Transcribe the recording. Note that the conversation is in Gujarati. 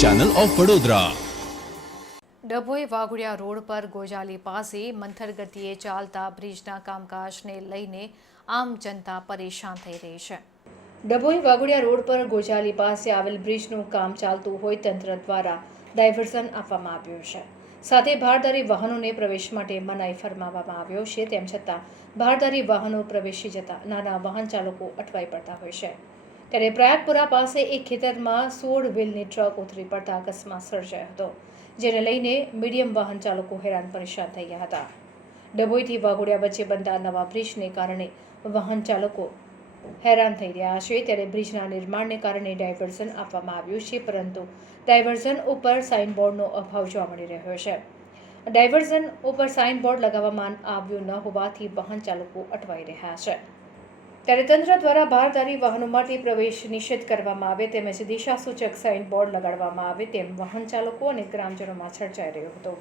Channel of Vadodara. Dabhoi Waghodia road પર ગોજાલી પાસે મંથર ગતિએ ચાલતા બ્રિજના કામકાજને લઈને આમ જનતા પરેશાન થઈ રહી છે। ડભોઈ વાઘોડિયા રોડ પર ગોજાલી પાસે આવેલ બ્રિજનું કામ ચાલતું હોય તંત્ર દ્વારા ડાયવર્ઝન આપવામાં આવ્યું છે, સાથે ભારદારી વાહનોને પ્રવેશ માટે મનાઈ ફરમાવવામાં આવ્યો છે। તેમ છતાં ભારદારી વાહનો પ્રવેશી જતા નાના વાહન ચાલકો અટવાઈ પડતા હોય છે। ત્યારે પ્રયાગપુરા પાસે એક ખેતરમાં 16 વ્હીલની ટ્રક ઉતરી પડતા અકસ્માત સર્જાયો હતો, જેને લઈને મીડિયમ વાહન ચાલકો હેરાન પરેશાન થઈ ગયા હતા। ડભોઈથી વાઘોડિયા વચ્ચે બનતા નવા બ્રિજને કારણે વાહન ચાલકો હેરાન થઈ રહ્યા છે। ત્યારે બ્રિજના નિર્માણને કારણે ડાયવર્ઝન આપવામાં આવ્યું છે, પરંતુ ડાયવર્ઝન ઉપર સાઇનબોર્ડનો અભાવ જોવા મળી રહ્યો છે। ડાયવર્ઝન ઉપર સાઇનબોર્ડ લગાવવામાં આવ્યું ન હોવાથી વાહન ચાલકો અટવાઈ રહ્યા છે। ત્યારે તંત્ર દ્વારા ભારદારી વાહનો માટે પ્રવેશ નિષેધ કરવામાં આવે તેમજ દિશાસૂચક સાઇનબોર્ડ લગાડવામાં આવે તેમ વાહન ચાલકો અને ગ્રામજનોમાં ચર્ચાઈ રહ્યો હતો।